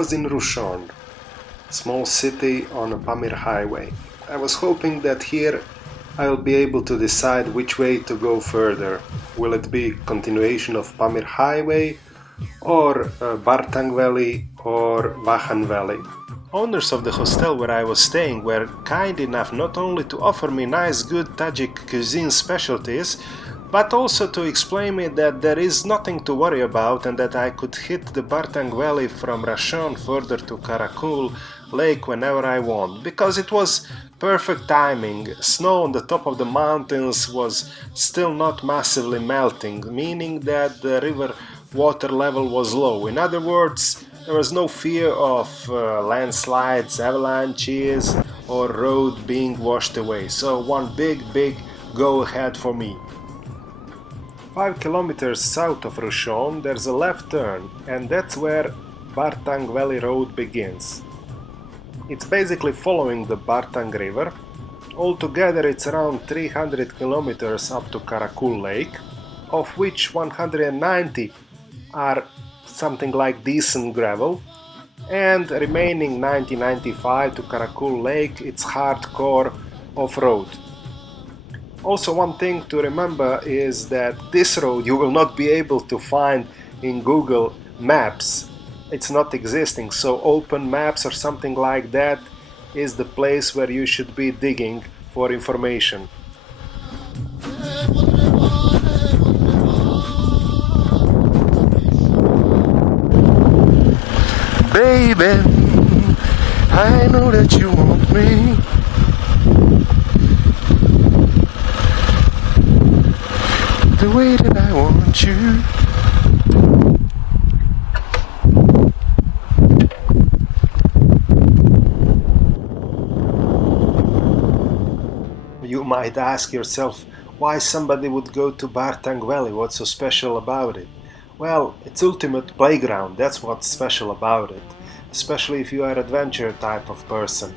was in Rushon, small city on a Pamir highway. I was hoping that here I'll be able to decide which way to go further. Will it be continuation of Pamir highway or Bartang Valley or Vahan Valley? Owners of the hostel where I was staying were kind enough not only to offer me nice good Tajik cuisine specialties, but also to explain me that there is nothing to worry about and that I could hit the Bartang Valley from Rashon further to Karakul Lake whenever I want, because it was perfect timing. Snow on the top of the mountains was still not massively melting, meaning that the river water level was low. In other words, there was no fear of landslides, avalanches, or road being washed away. So one big go ahead for me. 5 kilometers south of Rushon there's a left turn, and that's where Bartang Valley Road begins. It's basically following the Bartang River. Altogether it's around 300 kilometers up to Karakul Lake, of which 190 are something like decent gravel, and remaining 90-95 to Karakul Lake it's hardcore off-road. Also, one thing to remember is that this road you will not be able to find in Google Maps. It's not existing, so Open Maps or something like that is the place where you should be digging for information. Baby, I know that you want me. The way that I want you. You might ask yourself why somebody would go to Bartang Valley, what's so special about it? Well, it's ultimate playground, that's what's special about it, especially if you are an adventure type of person.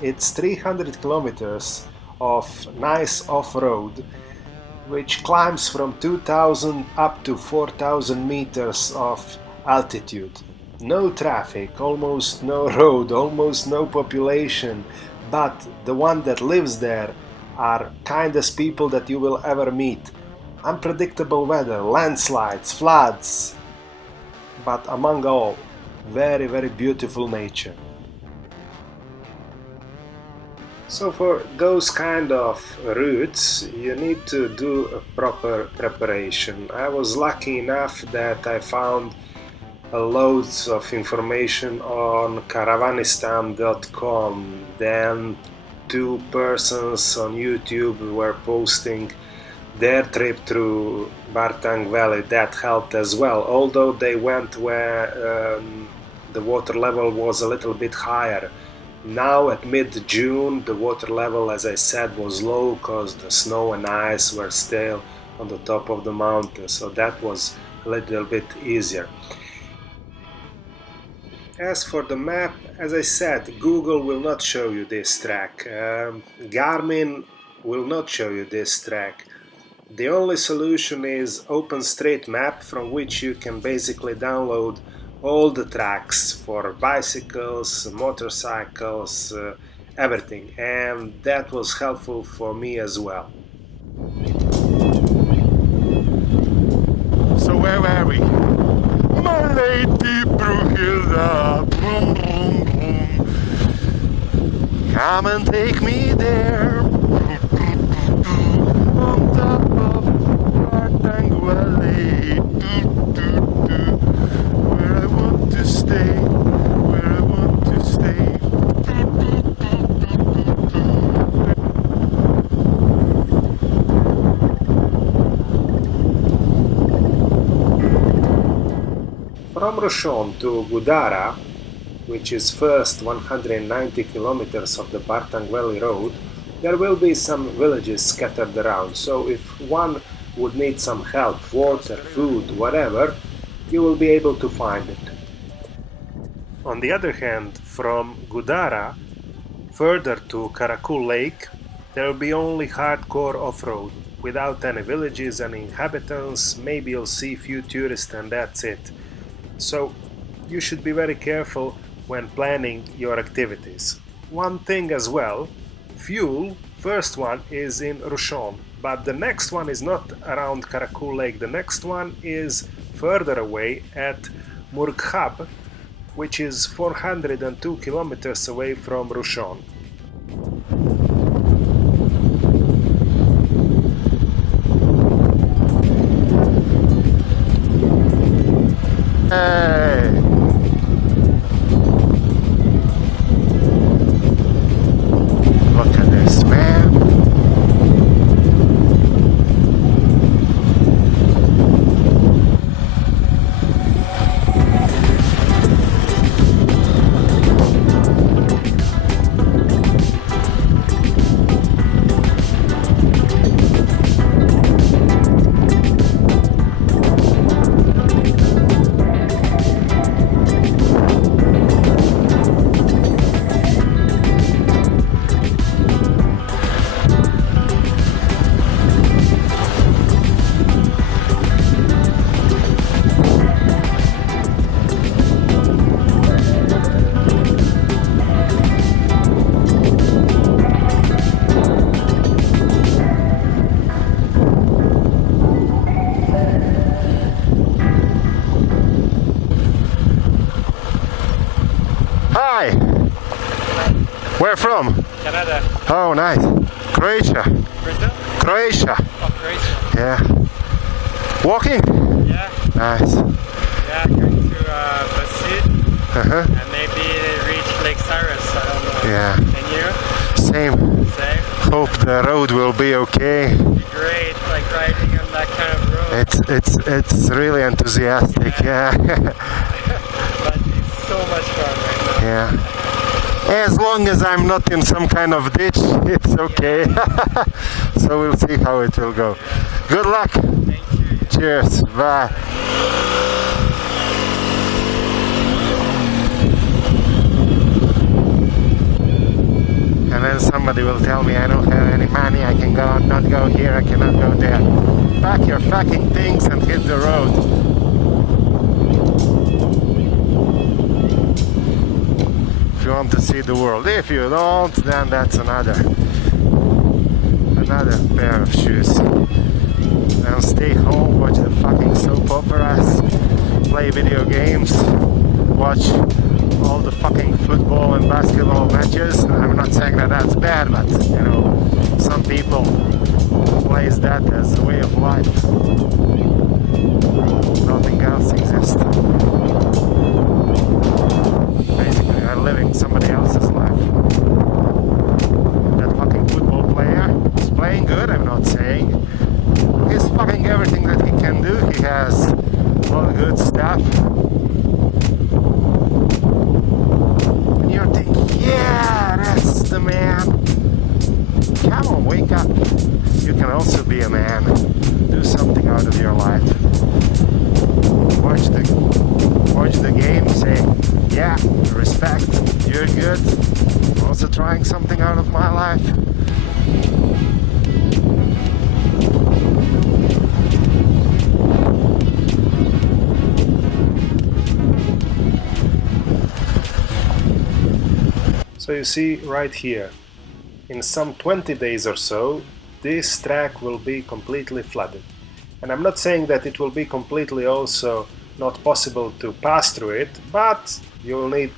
It's 300 kilometers of nice off-road, which climbs from 2000 up to 4000 meters of altitude. No traffic, almost no road, almost no population, but the one that lives there are kindest people that you will ever meet. Unpredictable weather, landslides, floods, but among all, very beautiful nature. So for those kind of routes, you need to do a proper preparation. I was lucky enough that I found loads of information on caravanistan.com. Then two persons on YouTube were posting their trip through Bartang Valley. That helped as well, although they went where the water level was a little bit higher. Now at mid-June the water level, as I said, was low because the snow and ice were still on the top of the mountain, so that was a little bit easier. As for the map, as I said, Google will not show you this track. Garmin will not show you this track. The only solution is OpenStreetMap, from which you can basically download all the tracks for bicycles, motorcycles, everything, and that was helpful for me as well. So where were we? My lady Brunhilda, vroom, vroom, vroom. Come and take me there, on top of Bartang Valley, where I want to stay, where I want to stay. From Rushon to Gudara, which is first 190 kilometers of the Bartang Valley Road, there will be some villages scattered around, so if one would need some help, water, food, whatever, you will be able to find it. On the other hand, from Gudara further to Karakul Lake, there will be only hardcore off-road, without any villages, any inhabitants, maybe you'll see few tourists and that's it. So you should be very careful when planning your activities. One thing as well, fuel, first one is in Rushon, but the next one is not around Karakul Lake. The next one is further away at Murghab, which is 402 kilometers away from Rushon. Hey! Look at this, man. Hi! Where from? Canada. Oh, nice. Croatia. Brazil? Croatia. Oh, Croatia. Yeah. Walking? Yeah. Nice. Yeah, going to Paved Uh-huh. and maybe reach Lake Sarez. I don't know. Yeah. And you? Same. Same? Hope the road will be okay. It'd be great, like riding on that kind of road. It's really enthusiastic. Yeah. But it's so much fun right now. Yeah. As long as I'm not in some kind of ditch, it's okay. So we'll see how it will go. Good luck. Thank you. Cheers. Bye. And then somebody will tell me I don't have any money, I can not go here, I cannot go there. Pack your fucking things and hit the road. If you want to see the world. If you don't, then that's another pair of shoes. Then stay home, watch the fucking soap operas, play video games, watch all the fucking football and basketball matches. I'm not saying that that's bad, but you know, some people plays that as a way of life. Nothing else exists. Basically, I'm living somebody else's life. That fucking football player is playing good, I'm not saying. He's fucking everything that he can do. He has all the good stuff. And you're thinking, yeah, that's the man. Come on, wake up. You can also be a man. Do something out of your life. Watch the game, say, yeah, respect, you're good. I'm also trying something out of my life. So you see right here, in some 20 days or so, this track will be completely flooded. And I'm not saying that it will be completely also not possible to pass through it, but you'll need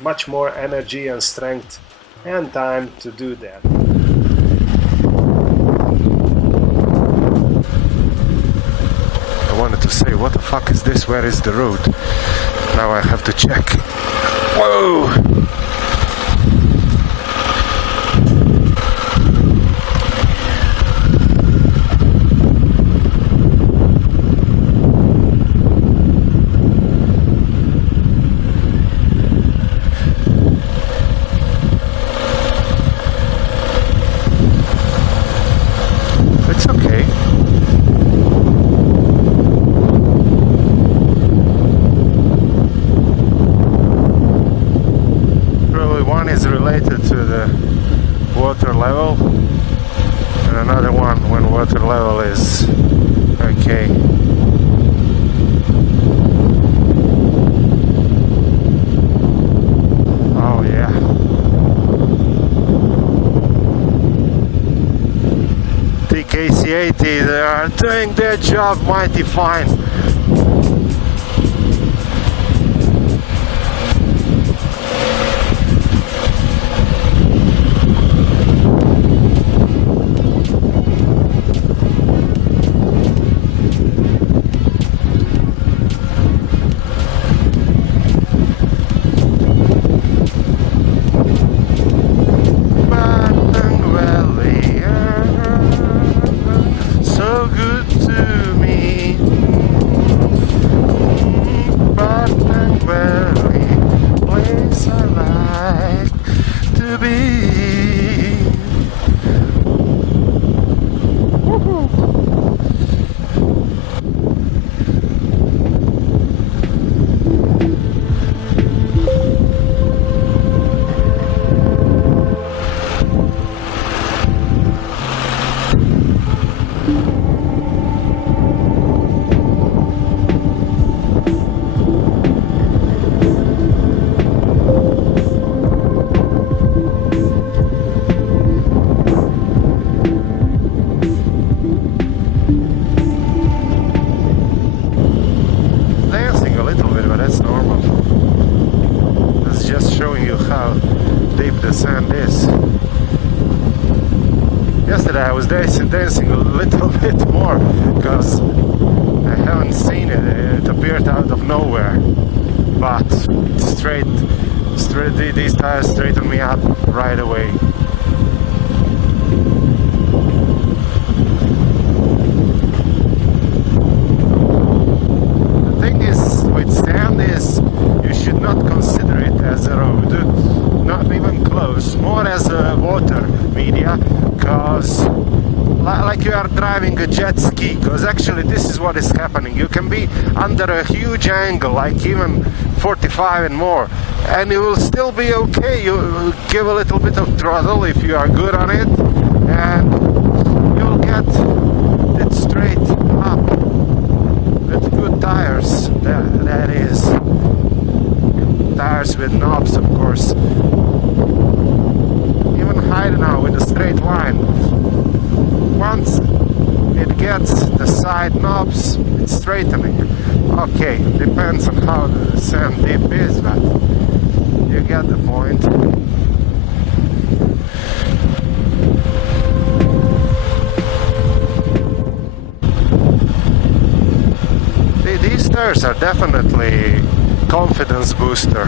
much more energy and strength and time to do that. I wanted to say, what the fuck is this? Where is the road? Now I have to check. Whoa! It's okay. Probably one is related to the water level, and another one when water level is okay. are doing their job mighty fine. Bartang Valley, so good to me. Bartang Valley, place I like to be. Dancing a little bit, but that's normal. It's just showing you how deep the sand is. Yesterday I was dancing a little bit more because I haven't seen it. It appeared out of nowhere. But straight these tires straightened me up right away. The thing is with sand is you should not consider it as a road, not even close, more as a water media, because like you are driving a jet ski, because actually this is what is happening. You can be under a huge angle, like even 45 and more, and you will still be okay. You give a little bit of throttle if you are good on it, and you'll get it straight up with good tires. That is, tires with knobs, of course. Even higher now with a straight line. Once it gets the side knobs, it's straightening. Okay, depends on how the sand deep is, but you get the point. These tires are definitely confidence booster.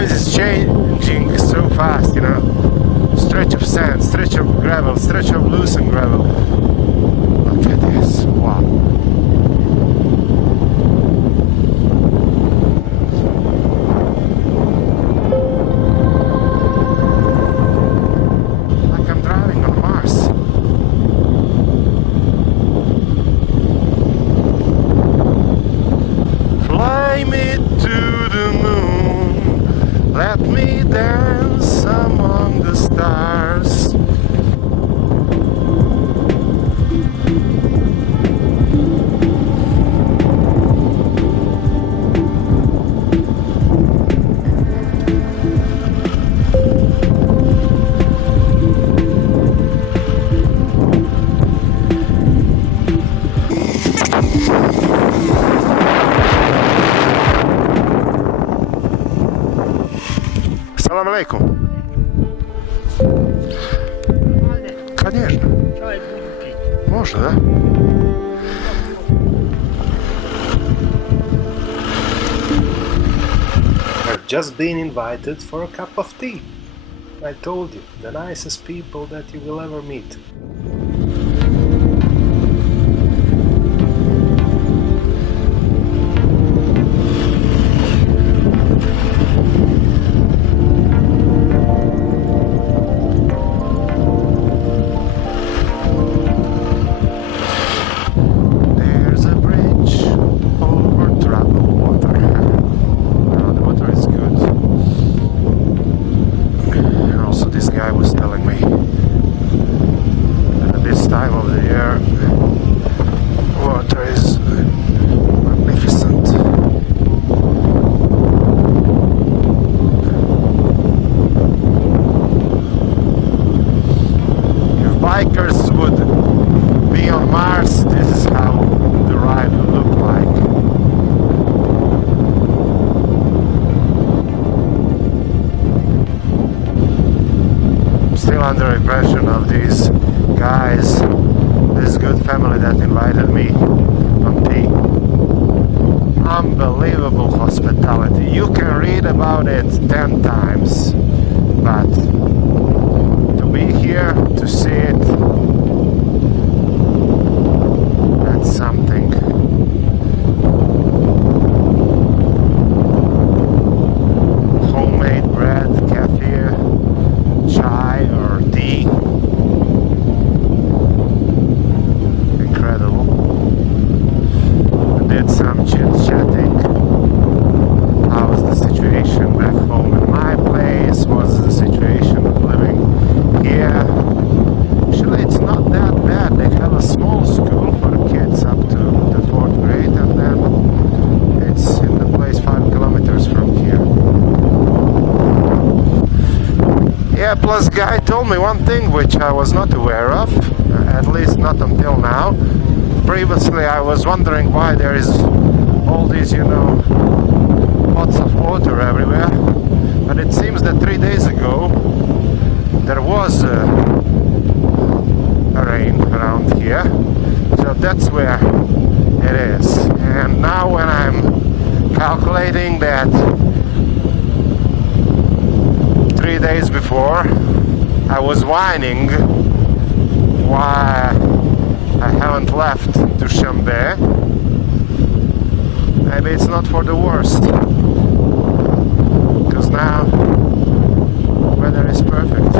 It's changing so fast, you know. Stretch of sand, stretch of gravel, stretch of loosened gravel. Look at this, wow. Like I'm driving on Mars. Fly me to the moon. Let me dance among the stars. Assalamu alaikum. Конечно. Можно, да? I've just been invited for a cup of tea. I told you, the nicest people that you will ever meet. under impression of these guys, this good family that invited me on tea. Unbelievable hospitality. You can read about it 10 times, but to be here, to see it, that's something. Homemade bread, kefir, chai or tea. Incredible. I did some chit-chatting. How's the situation back home in my place? What's the situation of living here? Actually, it's not that bad. They have a small school for kids up to the 4th grade, and then it's in the place 5 kilometers from here. Yeah, plus guy told me one thing which I was not aware of, at least not until now. Previously I was wondering why there is all these, pots of water everywhere. But it seems that 3 days ago there was a rain around here. So that's where it is. And now when I'm calculating that 3 days before I was whining why I haven't left Dushanbe, maybe it's not for the worst, because now weather is perfect.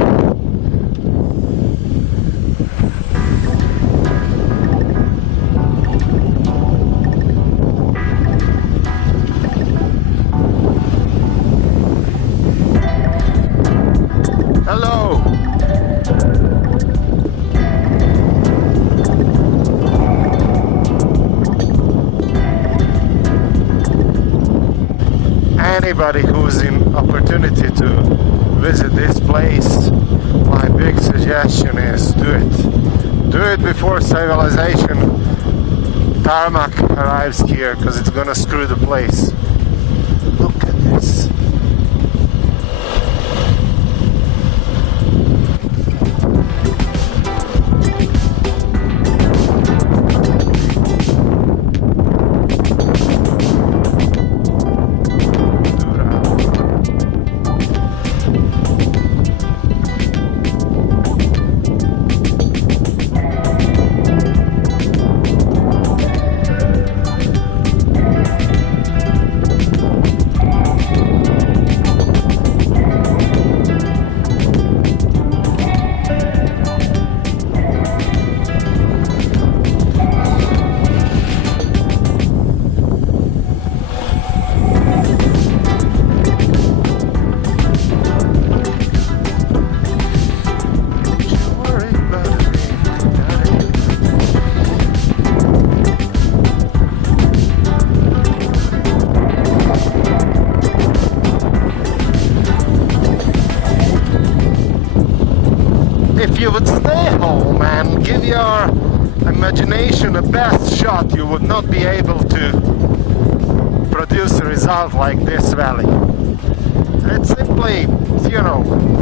Hello! Anybody who's in opportunity to visit this place, my big suggestion is do it. Do it before civilization tarmac arrives here, because it's gonna screw the place. Look at this. If you would stay home and give your imagination the best shot, you would not be able to produce a result like this valley. It's simply,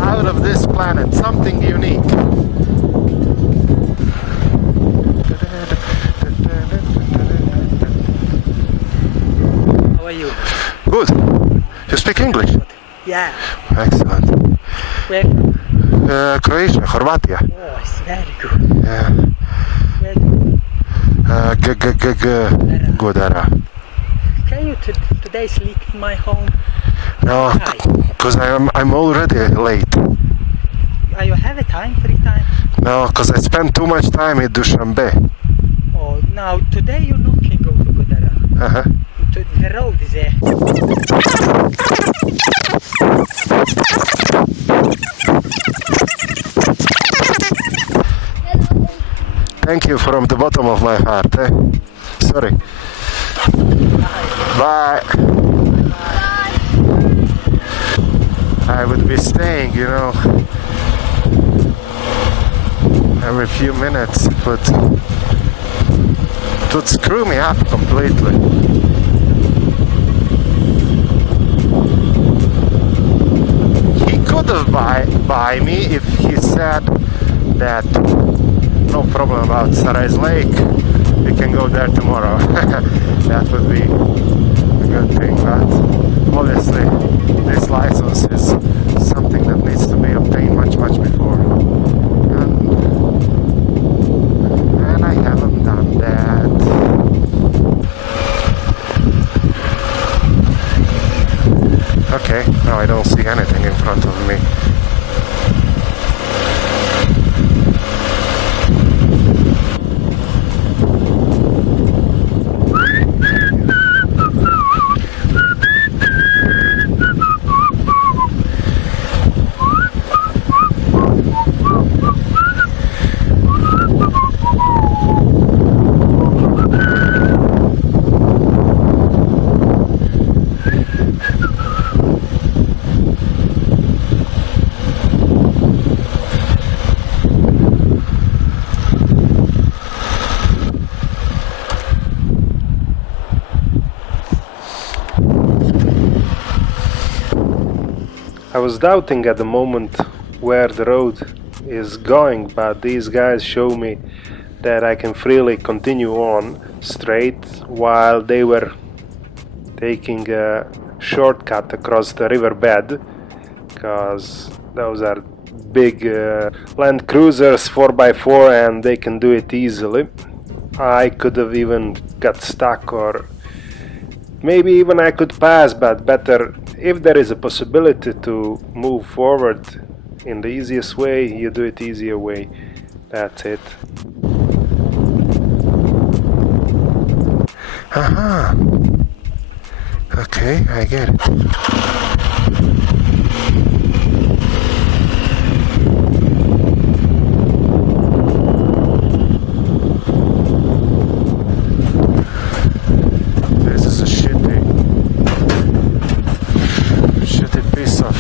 out of this planet, something unique. How are you? Good. You speak English? Yeah. Excellent. Where? Croatia, Horvatia. Oh, it's very good. Yeah. Where Godara. can you today sleep in my home? No, because I'm already late. You have a free time? No, because I spent too much time in Dushanbe. Oh, now today you can go to Godara. Uh-huh. The road is there. Thank you from the bottom of my heart. Sorry. Bye. I would be staying, every few minutes, but it would screw me up completely. He could have buy me if he said that no problem about Sarez Lake, we can go there tomorrow. That would be a good thing, but obviously this license is something that needs to be obtained much before, and I haven't done that. Okay, now I don't see anything in front of me. I was doubting at the moment where the road is going, but these guys show me that I can freely continue on straight while they were taking a shortcut across the riverbed, because those are big Land Cruisers 4x4 and they can do it easily. I could have even got stuck, or maybe even I could pass, but better if there is a possibility to move forward in the easiest way, you do it easier way. That's it. Aha! Okay, I get it. This is a shitty piece of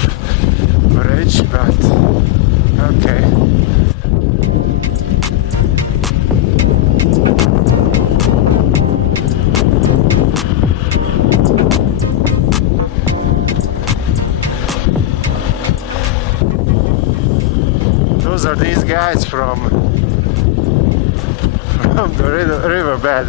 bridge, but okay. Those are these guys from the riverbed.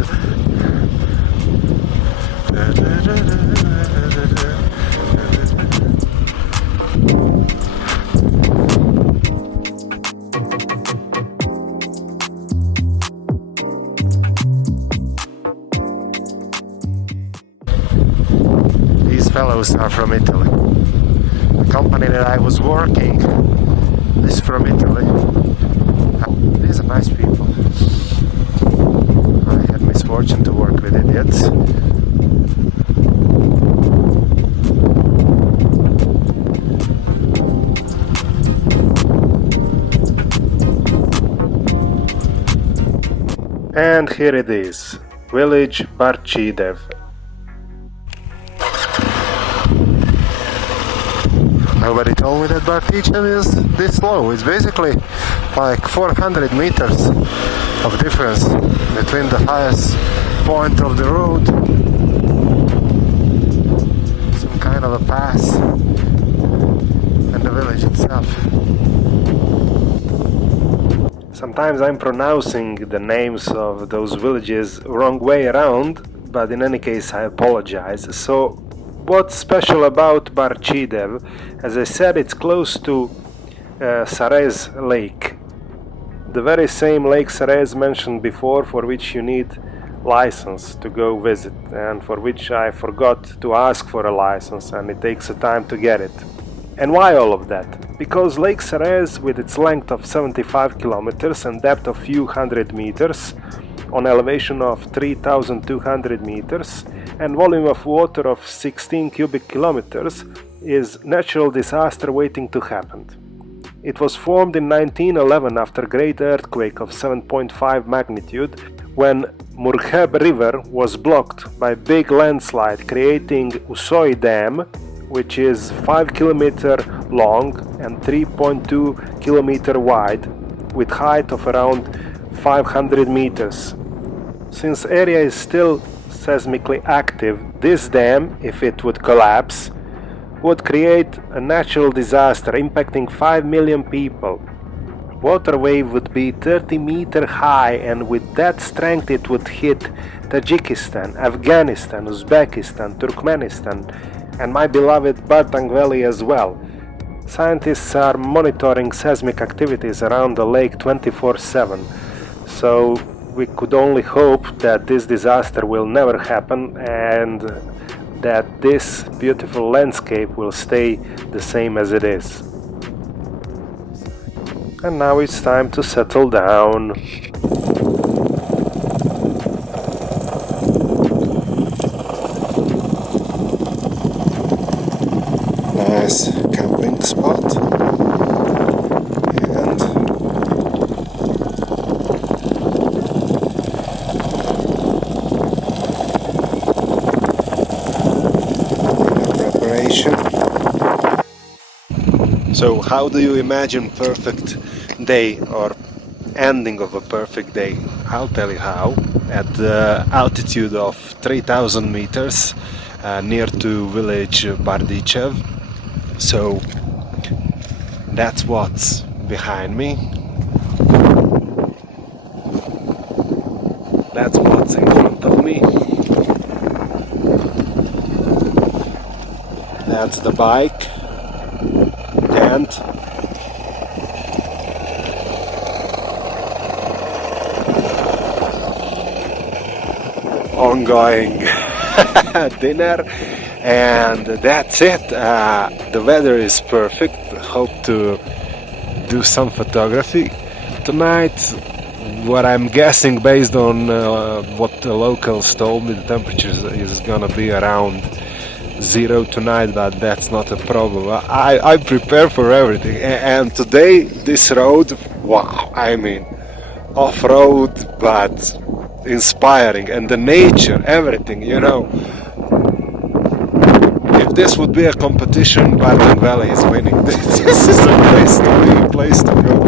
These fellows are from Italy. The company that I was working is from Italy. These are nice people. I had misfortune to work with idiots. And here it is, village Bartang. Nobody told me that Bartang is this low. It's basically like 400 meters of difference between the highest point of the road, some kind of a pass, and the village itself. Sometimes I'm pronouncing the names of those villages wrong way around, but in any case I apologize. So what's special about Bartang? As I said, it's close to Sarez Lake. The very same Lake Sarez mentioned before, for which you need license to go visit, and for which I forgot to ask for a license, and it takes a time to get it. And why all of that? Because Lake Sarez, with its length of 75 kilometers and depth of few hundred meters, on elevation of 3,200 meters, and volume of water of 16 cubic kilometers, is natural disaster waiting to happen. It was formed in 1911 after a great earthquake of 7.5 magnitude, when Murgheb River was blocked by big landslide, creating Usoi Dam, which is 5 km long and 3.2 km wide, with height of around 500 meters. Since area is still seismically active, this dam, if it would collapse, would create a natural disaster impacting 5 million people. Water wave would be 30-meter high, and with that strength it would hit Tajikistan, Afghanistan, Uzbekistan, Turkmenistan, and my beloved Bartang Valley as well. Scientists are monitoring seismic activities around the lake 24/7, so we could only hope that this disaster will never happen and that this beautiful landscape will stay the same as it is. And now it's time to settle down. Nice camping spot. And preparation. So how do you imagine perfect day or ending of a perfect day? I'll tell you how. At the altitude of 3000 meters near to village Bardichev. So that's what's behind me. That's what's in front of me. That's the bike. Tent. Ongoing dinner, and that's it. The weather is perfect. Hope to do some photography tonight. What I'm guessing, based on what the locals told me, the temperature is gonna be around 0 tonight, but that's not a problem. I prepare for everything, and today this road, wow, I mean, off-road, but inspiring, and the nature, everything, you know. If this would be a competition, Bartang Valley is winning. This is a place to be, a place to go.